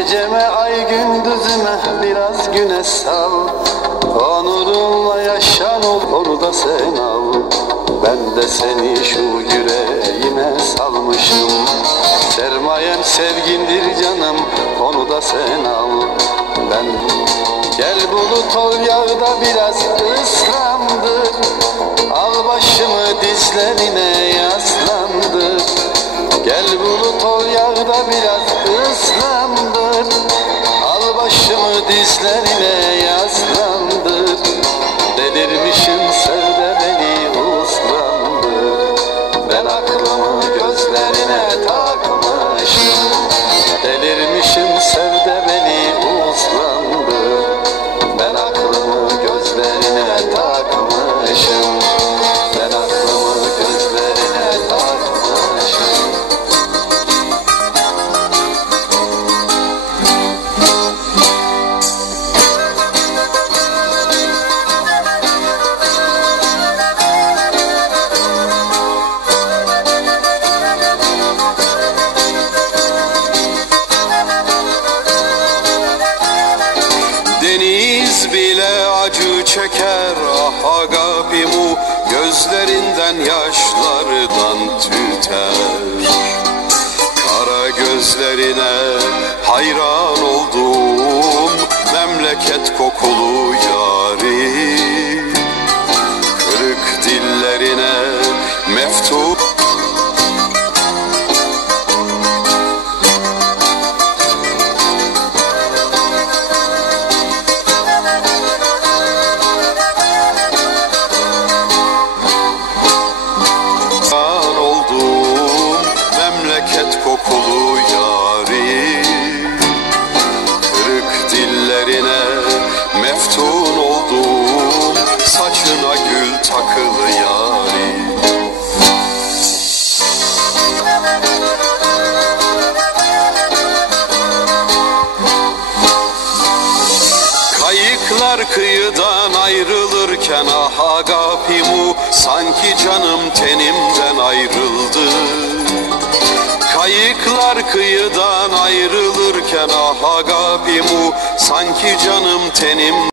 Geceme ay gündüzüme biraz güneş sal. Onurunla yaşan ol, onu da sen al. Ben de seni şu yüreğime salmışım. Sermayem sevgindir canım, onu da sen al. Ben gel bulut ol yağda biraz ıslandır. Al başımı dizlerine yaslandır. Gel bulut ol yağda biraz ıslandır. Al başımı dizlerine yaslandır. Delirmişim sev de beni uslandır. Ben aklımı gözlerine takmışım. Delirmişim sev de beni uslandır. Ben aklımı gözlerine takmışım. Ben aklımı gözlerine takmışım. Deniz bile acı çeker ah agapimu, gözlerinden yaşlardan tüter. Kara gözlerine hayran oldum, memleket kokulu yâri. Kırık dillerine meftun. Memleket kokulu yâri. Kırık dillerine meftun oldum, saçına gül takılı yâri. Kayıklar kıyıdan ayrılırken ah agapimu, sanki canım tenimden ayrıldı. Kayıklar kıyıdan ayrılırken ah agapimu, sanki canım tenim